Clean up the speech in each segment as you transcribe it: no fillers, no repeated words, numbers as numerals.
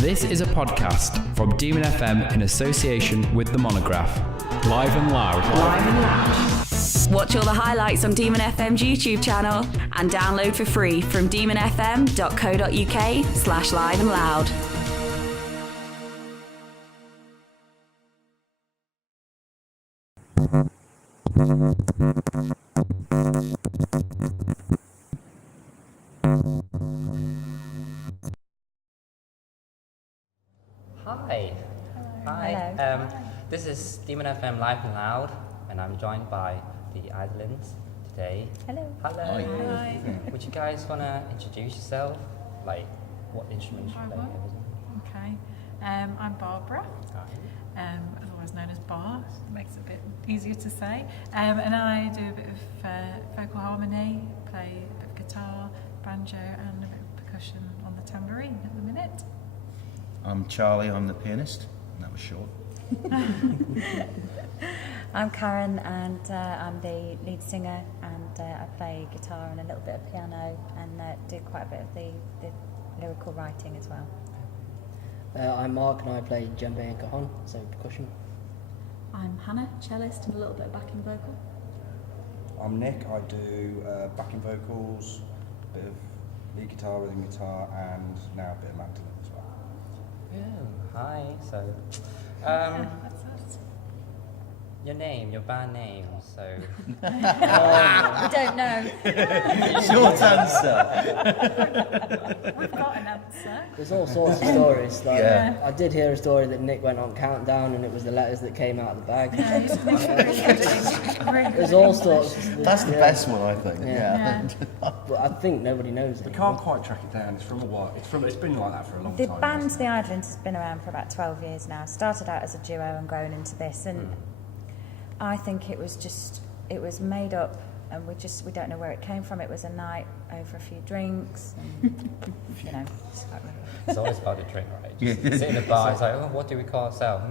This is a podcast from Demon FM in association with The Monograph. Live and loud. Live and loud. Watch all the highlights on Demon FM's YouTube channel and download for free from demonfm.co.uk/live and loud. Hi. Hi. Hello. This is Demon FM Live and Loud, and I'm joined by the Idolins today. Hello. Hello. Hi. Would you guys want to introduce yourself? Like, what instruments you play? Okay. I'm Barbara, otherwise known as Bar. Makes it a bit easier to say. And I do a bit of vocal harmony, play a bit of guitar, banjo, and a bit of percussion on the tambourine at the minute. I'm Charlie, I'm the pianist, and that was short. I'm Karen, and I'm the lead singer, and I play guitar and a little bit of piano, and do quite a bit of the lyrical writing as well. I'm Mark, and I play djembe and cajon, so percussion. I'm Hannah, cellist, and a little bit of backing vocal. I'm Nick, I do backing vocals, a bit of lead guitar, rhythm guitar, and now a bit of mandolin as well. Yeah. Hi. So, That's us. your name, your band name. So, We don't know. Short answer. We've got an answer. There's all sorts of stories. Like, Yeah. I did hear a story that Nick went on countdown, and it was the letters that came out of the bag. There's all sorts. That's the best one, I think. Yeah. But I think nobody knows We it. can't quite track it down. It's from a while. It's been like that for a long The time. band, the Idolins, has been around for about 12 years now. Started out as a duo and grown into this, and I think it was made up, and we don't know where it came from. It was a night over a few drinks, and, it's always about the drink, right? Yeah. Just sit in the bar, it's like, oh, what do we call ourselves?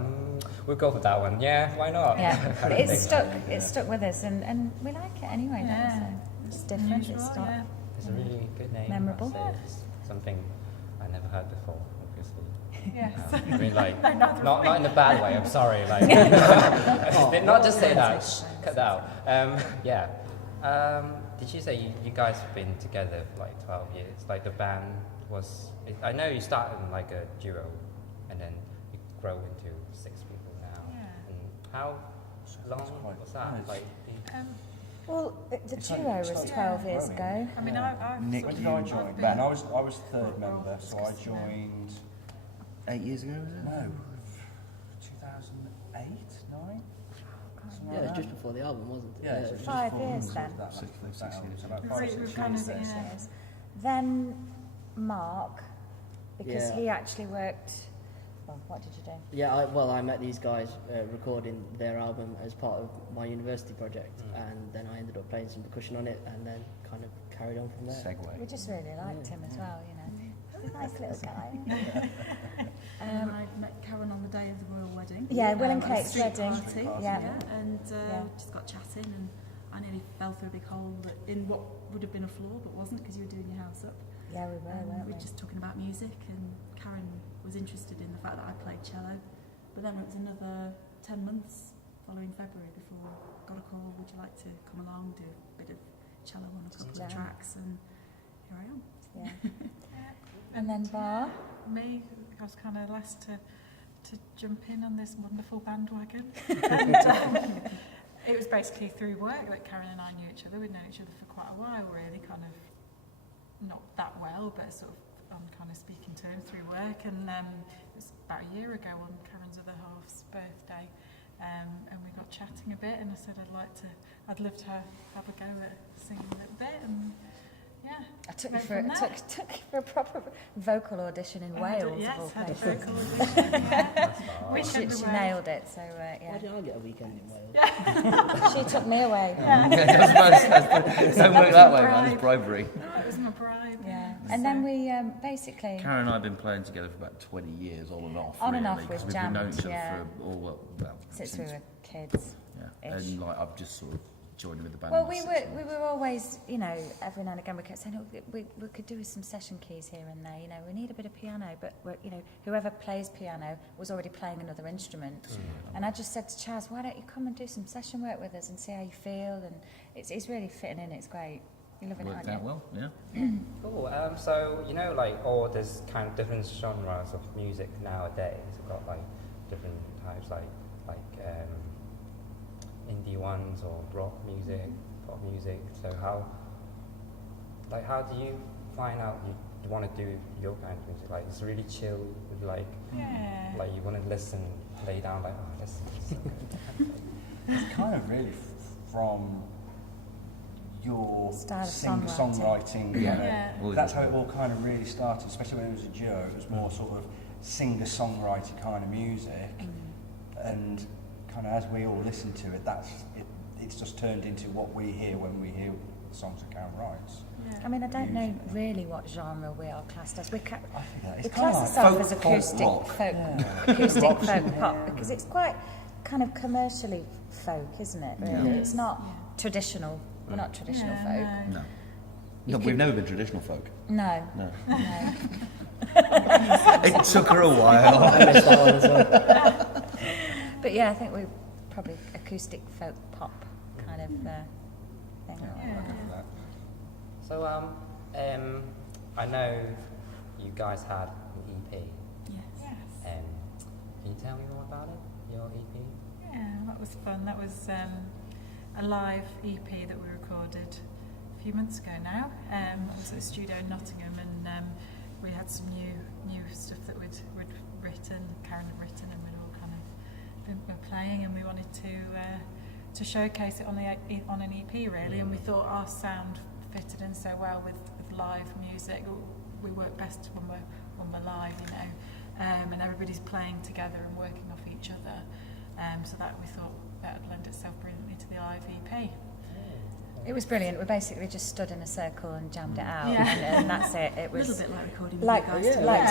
We'll go for that one. Yeah, why not? Yeah, Kind of it's thing. stuck with us, and we like it anyway. Yeah. So it's different. Unusual, It's not. yeah. It's a really good name. Memorable. I'd say. It's something I never heard before, obviously. Yes. I mean, like, No, neither not in a bad way. I'm sorry. Like, did not just say that. Cut that out. Yeah. Did you say you guys have been together for like 12 years? Like the band was. I know you started in like a duo, and then you grow into 6 people now. Yeah. And how long was that? Like, Well, the duo was 12 years ago. I mean, I've Nick, sort When of- did I join? I've Ben, been- I was third member, so I joined. 8 years ago, was it? No, 2008, 9. Yeah, it was just before the album, wasn't it? Yeah, so just 5 before years we then. that, Six that album, years. so about We've 5 or re- 6 we've kind years of, then. yeah. Then Mark, because Yeah. he actually worked. Well, what did you do? Yeah, I met these guys recording their album as part of my university project, and then I ended up playing some percussion on it, and then kind of carried on from there. We Segway. just really liked him as well, you know. He's a nice little guy. I met Karen on the day of the royal wedding. Yeah, Will and at a Kate's street wedding. Party. Yeah. And Yeah. just got chatting, and I nearly fell through a big hole in what would have been a floor, but wasn't because you were doing your house up. Yeah, we were, weren't We we? were just talking about music, and Karen was interested in the fact that I played cello. But then it was another 10 months following February before I got a call, would you like to come along, do a bit of cello on a couple of jam. tracks, and here I am. Yeah. And then Bar. Me, I was kind of last to jump in on this wonderful bandwagon. And it was basically through work that Karen and I knew each other. We'd known each other for quite a while, really, kind of not that well, but sort of on kind of speaking terms through work. And it was about a year ago on Karen's other half's birthday, and we got chatting a bit, and I said I'd love to have a go at singing a little bit, and yeah. I took Go you for from there. took you for a proper vocal audition in Wales. Yes, of all had a places. vocal audition, yeah. She, Weekend she away. nailed it. So Why yeah, did I get a weekend in Wales? she took me away. Don't work that way, man. It's bribery. It was my bribe. Yeah, and then we basically Karen and I have been playing together for about 20 years, on and off. On and really, off, 'cause we've we've known jammed, each other yeah. for well, since we were kids. yeah. ish. And like I've just sort of joining with the band? Well, we were always, you know, every now and again we kept saying, oh, we could do with some session keys here and there, you know, we need a bit of piano, but, you know, whoever plays piano was already playing another instrument. And I just said to Chaz, why don't you come and do some session work with us and see how you feel? And it's really fitting in, it's great. You're loving it, aren't Worked out you? well, yeah. Cool. So you know, like all this kind of different genres of music nowadays. We've got like different types, like indie ones or rock music, pop music. So how do you find out you want to do your kind of music? Like it's really chill, like you want to listen, lay down, like listen. It's kind of really from your Style of songwriting. Yeah. That's how it all kind of really started, especially when it was a duo. It was more sort of singer-songwriter kind of music, and kind of as we all listen to it, it's just turned into what we hear when we hear the songs that Karen writes. Yeah. I mean, I don't know really what genre we are classed as. We I think that we it's class kind of ourselves like as acoustic rock. folk, acoustic folk pop, because it's quite kind of commercially folk, isn't it? Really, it's not traditional. We're not traditional folk. No. No, we've never been traditional folk. No. No. No. It took her a while. I missed that one as well. But yeah, I think we're probably acoustic folk pop kind of thing. I go for that. So I know you guys had an EP. Yes. Can you tell me more about it? Your EP? Yeah, that was fun. That was a live EP that we recorded a few months ago now. It was at a studio in Nottingham, and we had some new stuff that we'd written, Karen had written, and we'd all kind of been playing, and we wanted to showcase it on an EP really, and we thought our sound fitted in so well with live music. We work best when we're live, you know, and everybody's playing together and working off each other. So that we thought that would lend itself brilliantly to the live EP. It was brilliant. We basically just stood in a circle and jammed it out, Yeah. and that's it. It A was little bit like recording like with you guys like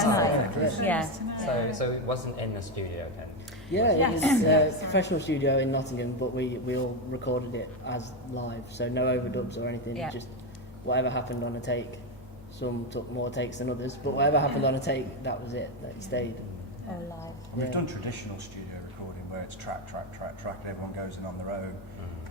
today. tonight. Yeah. So it wasn't in the studio then? Yeah, it was Yes. a professional studio in Nottingham, but we all recorded it as live, so no overdubs or anything. Yeah. Just whatever happened on a take. Some took more takes than others, but whatever happened on a take, that was it. That stayed. all live. We've Yeah. done traditional studio recording where it's track, and everyone goes in on their own.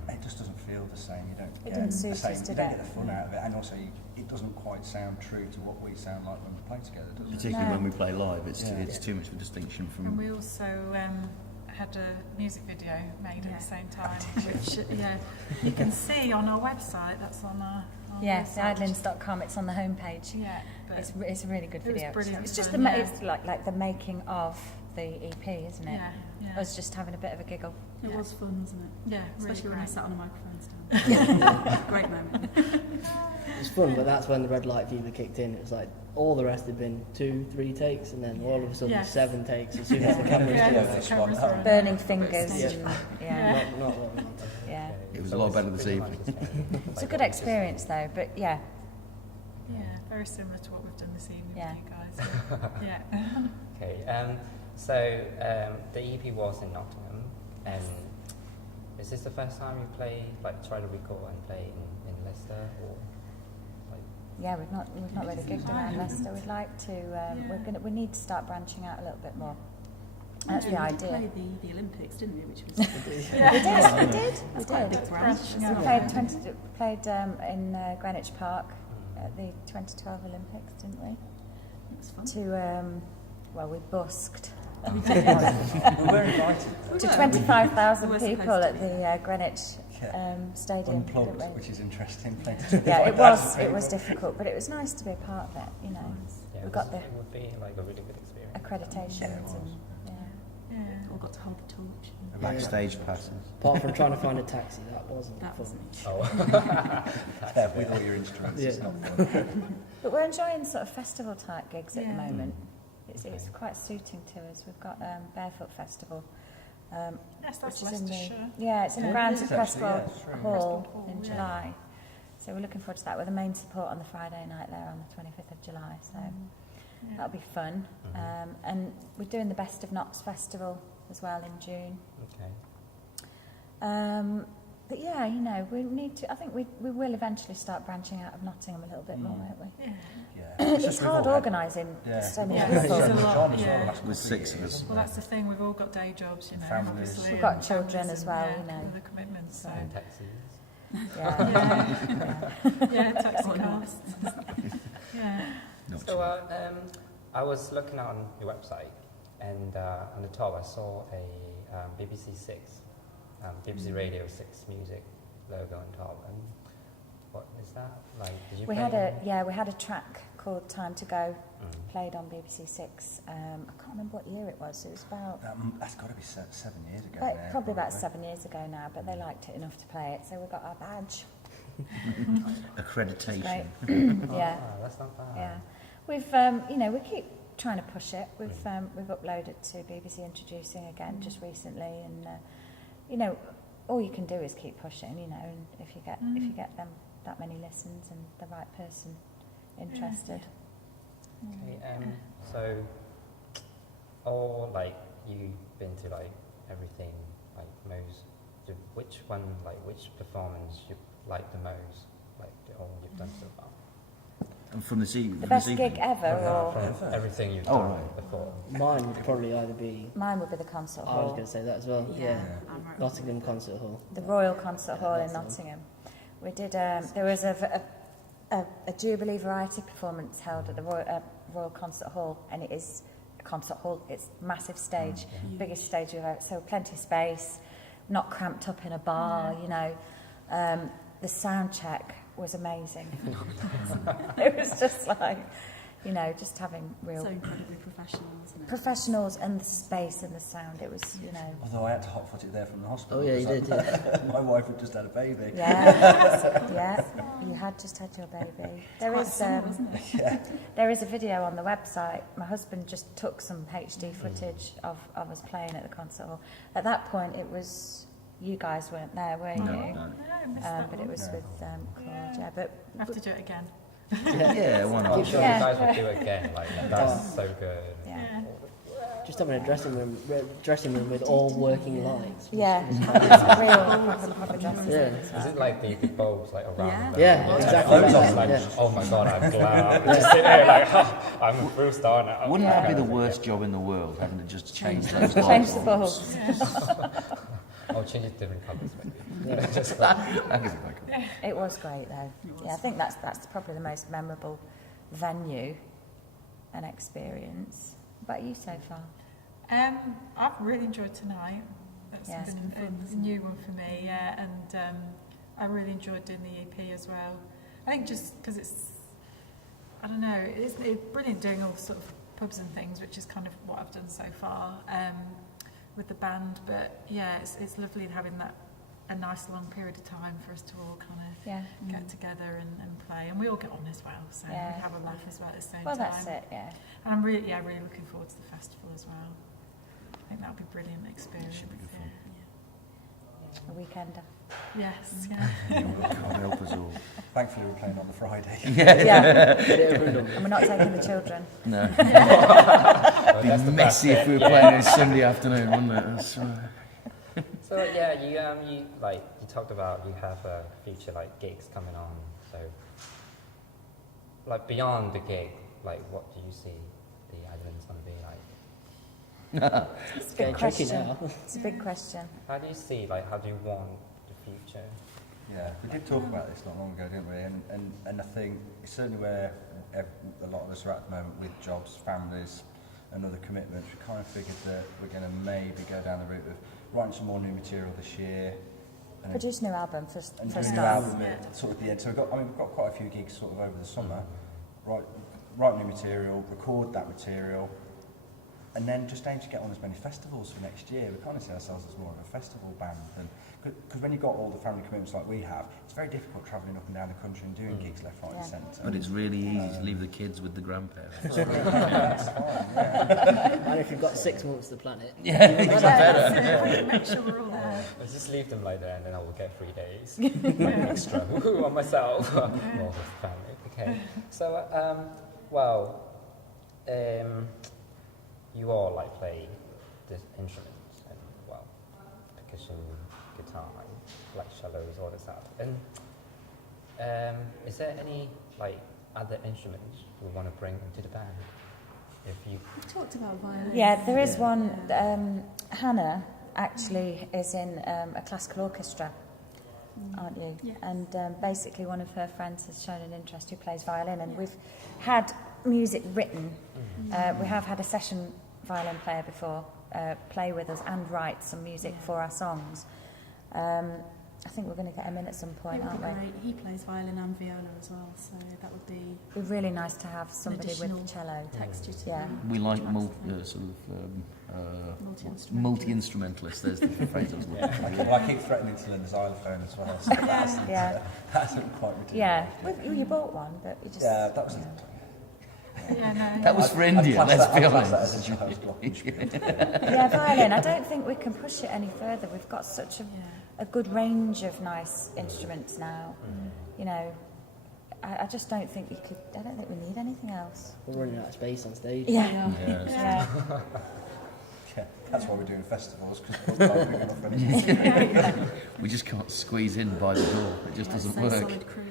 It just doesn't feel the same. You don't It get didn't the suit same. us You today. don't get the fun out of it, and also it doesn't quite sound true to what we sound like when we play together, does it? Particularly No. when we play live, it's Yeah. it's too much of a distinction And from. we also had a music video made at Yeah. the same time, which you can see on our website. That's on our Yes, website. idolins.com. It's on the homepage. Yeah, but It's a really good It was video. brilliant It's just fun, the yeah. it's like the making of the EP, isn't it? yeah. Us just having a bit of a giggle. It was fun, wasn't it? Yeah, Especially really when I great. sat on a microphone stand. Great moment. It was fun, but that's when the red light fever kicked in. It was like all the rest had been 2-3 takes, and then all of a sudden Yes. 7 takes as soon as the camera was Yeah, going. the cameras were on. Burning fingers. Yeah. And, Yeah. Not what we wanted. yeah. It was a lot better this really evening. nice. It's a good experience though, but yeah. Yeah, very similar to what we've done this evening Yeah. with you guys. Yeah. Okay, so the EP was in Nottingham, and is this the first time you try to record and play in Leicester, or like? Yeah, we've not really gigged around Leicester. We'd like to. We need to start branching out a little bit more. That's the We idea. played the Olympics, didn't we? Which was We did. that's quite a big branch. branch, isn't yeah. it? We played in Greenwich Park at the 2012 Olympics, didn't we? It was fun. To we busked We were invited. to 25,000 We were people supposed at to the Greenwich Stadium. Unplugged, didn't we? which is interesting. Playing to Yeah, 25,000 it was people. difficult, but it was nice to be a part of it. You know, Yeah, we got the it would be like a really good experience. accreditations Yeah, it was. and Yeah. All got to hold the torch. Backstage passes. Apart from trying to find a taxi, that wasn't That fun. was me. Oh. Yeah, with all your instruments, it's Yeah. not fun. But we're enjoying sort of festival type gigs at the Yeah. moment. It's quite suiting to us. We've got Barefoot Festival. Yes, that's which is in Leicestershire. it's in the Yeah, grounds it of is actually, Crestwell yeah, it's true. Hall Crestwell Hall, in yeah. July. So we're looking forward to that with the main support on the Friday night there on the 25th of July. So Yeah. that'll be fun. And we're doing the Best of Knox Festival as well in June. Okay. But yeah, you know, we need to. I think we will eventually start branching out of Nottingham a little bit more, won't we? Yeah. Yeah. It's just we've hard all had- organising so many Yeah, people. it's a John lot, as well, yeah. the last couple With of 6 of years. us. Well, that's the thing. We've all got day jobs, you know, Families. obviously. We've got and children families as and, well, yeah, you know. Other commitments. So. And taxis. Yeah. Yeah, taxi costs. Yeah. Not So I was looking on your website, and on the top I saw a BBC 6, BBC Radio 6 music logo on top. And what is that? Like, did you We play had a track called Time to Go, played on BBC 6. I can't remember what year it was. It was about That's got to be 7 years ago But now. probably about 7 years ago now, but they liked it enough to play it, so we got our badge. accreditation. Great. Yeah, Oh, that's not bad. yeah. We've, we keep trying to push it. We've uploaded to BBC Introducing again just recently, and all you can do is keep pushing. And if you get them that many listens and the right person interested. Okay, so, or like you've been to like everything, like which performance you like the most, like all you've done so far? And from this evening. The best gig ever, or From everything you've Oh, done right. before. Mine would probably either be. mine would be the concert I was hall, going to say that as well. Yeah. I'm right. Nottingham Concert Hall. the Royal Concert Hall in that's the one. Nottingham. We did. There was a Jubilee variety performance held at the Royal Concert Hall, and it is a concert hall. It's a massive stage, biggest stage we've ever. So plenty of space, not cramped up in a bar. The sound check was amazing. It was just like, just having real So incredibly professional, isn't it? professionals and the space and the sound. It was, Although I had to hot foot it there from the hospital. Oh, yeah, you because did, My wife had just had a baby. yeah, you had just had your baby. There is a video on the website. My husband just took some HD footage of us playing at the concert hall. At that point, it was. You guys weren't there, were you? No. No, I missed that But one. it was with Claude, yeah. But I have to do it again. Yeah, why I'm not? sure Yeah. you guys would do it again. Like that's so good. yeah, Just having a dressing room with all working lights. yeah, it's real proper dresses. Yeah. as well. Is it like the bulbs like around? Yeah. them? Yeah, exactly. I was like, Yeah. oh my god, I'm glad. I'm just sitting there like, I'm a real star now. Wouldn't that be the Yeah. worst job in the world, having to just change those Change lights? the bulbs. I'll change it to different colours maybe. Yeah. Just That gives it back. It was great though. Yeah, I think that's probably the most memorable venue and experience. What about you so far? I've really enjoyed tonight. That's Yeah. been a new one for me, yeah, and I really enjoyed doing the EP as well. I think just because I don't know, it's brilliant doing all sort of pubs and things, which is kind of what I've done so far with the band. But yeah, it's lovely having a nice long period of time for us to all kind of Yeah. get together and play, and we all get on as well, so Yeah. we have a laugh as well at the same Well, time. that's it. Yeah. And I'm really looking forward to the festival as well. I think that'll be a brilliant experience. should be good fun. A weekender. Yes, yeah. God help us all. Thankfully, we're playing on the Friday. Yeah. Get it over and done with. And we're not taking the children. No. Well, It'd that's be the messy best if we were bit, playing yeah. on Sunday afternoon, wouldn't it? That's, So yeah, you talked about you have future like gigs coming on. So like beyond the gig, like what do you see the Idolins gonna be like? It's a It's big getting tricky question. now. It's a big question. How do you see how do you want the future? Yeah, we did talk about this not long ago, didn't we? And I think it's certainly where a lot of us are at the moment with jobs, families, and other commitments. We kind of figured that we're going to maybe go down the route of writing some more new material this year. And Produce a new album for and a doing a new start. album at sort of the end. So we've got quite a few gigs sort of over the summer. Write new material, record that material, and then just aim to get on as many festivals for next year. We kind of see ourselves as more of a festival band, because when you've got all the family commitments like we have, it's very difficult travelling up and down the country and doing gigs left, right, and centre. but it's really easy to leave the kids with the grandparents. That's fine, yeah. And if you've got 6 months to plan it. Yeah, even better. Make sure we're all there. Let's just leave them like that, and then I will get 3 days like extra woohoo, on myself. More with the family. Okay. So you all like play the instruments and percussion, guitar, like cellos, all this stuff. And is there any like other instruments we want to bring into the band? If you We talked about violin. Yeah, there is one. Hannah actually is in a classical orchestra, aren't you? Yes. And basically one of her friends has shown an interest who plays violin, and we've had music written. We have had a session violin player before play with us and write some music for our songs. I think we're going to get him in at some point, It would aren't be we? great. He plays violin and viola as well, so that would be It'd be really nice to have somebody with additional the cello. texture to Yeah. We like tracks then. sort of Multi-instrumentalist. multi-instrumentalists. There's the phrase I was looking for. Well, I keep threatening to learn the xylophone as well, so Yeah. that hasn't quite materialised. Yeah, yet. well, you bought one, but you just... Yeah, that was... Yeah, no. That was for India, I'd class let's that- be I'd class honest. that as a child's glockenspiel. Yeah, violin. I don't think we can push it any further. We've got such a good range of nice instruments now. You know, I just don't think you could. I don't think we need anything else. We're running out of space on stage. Yeah, Yes. yeah. Yeah, that's why we're doing festivals, because we're not big enough for anything. We just can't squeeze in by the door. It just doesn't so work. solid crew,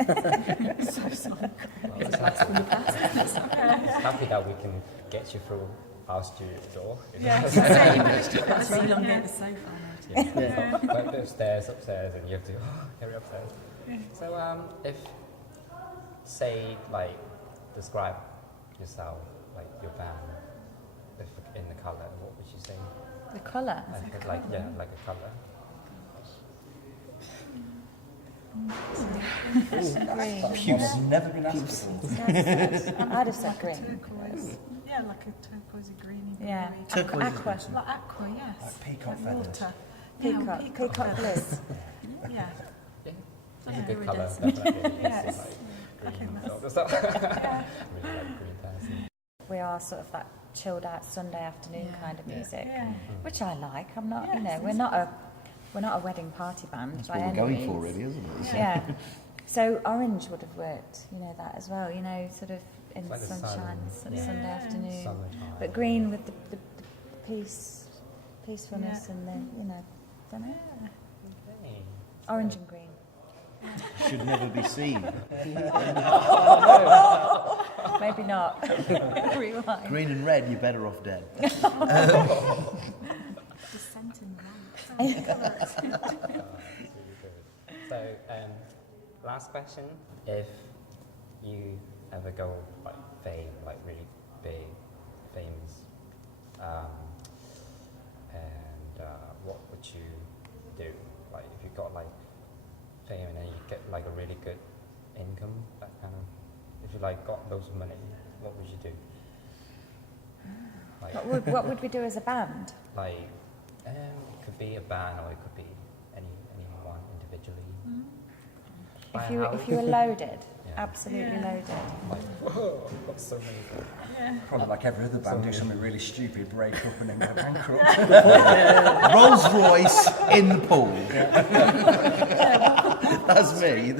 isn't it? So solid. It's a blast from the past. happy that we can get you through our studio door. Yeah. Let's elongate the sofa. Yeah. But there's stairs upstairs, and you have to carry upstairs. So if say like describe yourself, like your band, if in the colour, what would you say? The colour. Like a colour. Green. I've never been asked before. I'd have said green. Turquoise. Yeah, like a turquoisey greeny. Yeah. bluey. Turquoise is Aqua. Like aqua, yes. Like peacock Like feathers. water. Peacock. Yeah, Peacock blue. feathers. Yeah. That's Yeah. a good colour. Iridescent. Definitely. Yes. Like I think green, that's- all the stuff. Really like green person. We are sort of that chilled out Sunday afternoon kind of music, Yeah. which I like. I'm not, you know, Yes, we're not a wedding party band That's by what we're any going means. for, really, isn't it? Yeah. So orange would have worked, you know, that as well, you know, sort of in Like the sun. sunshine, Sunday Yeah. afternoon. Summertime. But green with the peacefulness and the, you know, don't know. Okay. Orange and green. Should never be seen. Maybe not. Rewind. Green and red, you're better off dead. Descent in the light. That's really good. So, last question: if you ever go like fame, like really big, famous, and what would you do? Like, if you got like fame and then you get like a really good income, that kind of. If you like got loads of money, what would you do? Like, What would we do as a band? like, it could be a band or it could be anyone individually. Buy a If you were house. loaded, Yeah. absolutely Yeah. loaded. Like, whoa, got so many. Yeah. Probably like every other band, do something really stupid, break up and then go bankrupt. Rolls Royce in the pool. That's me.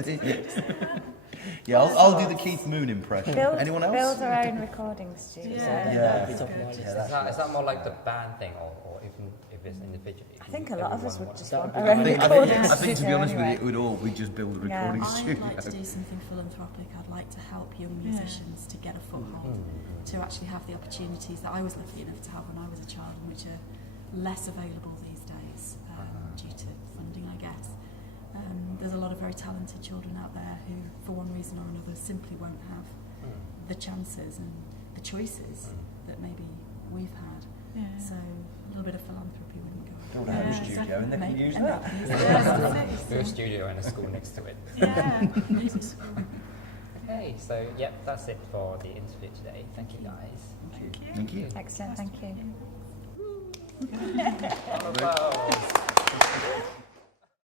Yeah, I'll do the Keith Moon impression. Anyone else? Build our own recording studio. Yeah. It's top of my list. Is that more like the band thing or even if it's individually? I think a lot of us would just want That our would own be- recording I think to be studio honest anyway. with you, it would all we just build a Yeah. recording I'd studio. like to do something philanthropic. I'd like to help young musicians to get a foothold, to actually have the opportunities that I was lucky enough to have when I was a child, and which are less available these days due to funding, I guess. There's a lot of very talented children out there who, for one reason or another, simply won't have the chances and the choices that maybe we've had. Yeah. So a little bit of philanthropy wouldn't go. Build a home studio and they can use And that. they can use it. Yeah, Do a studio and a school next to it. yeah. Okay, so yep, that's it for the interview today. Thank you guys. Thank you. Excellent, thank you. Round of applause.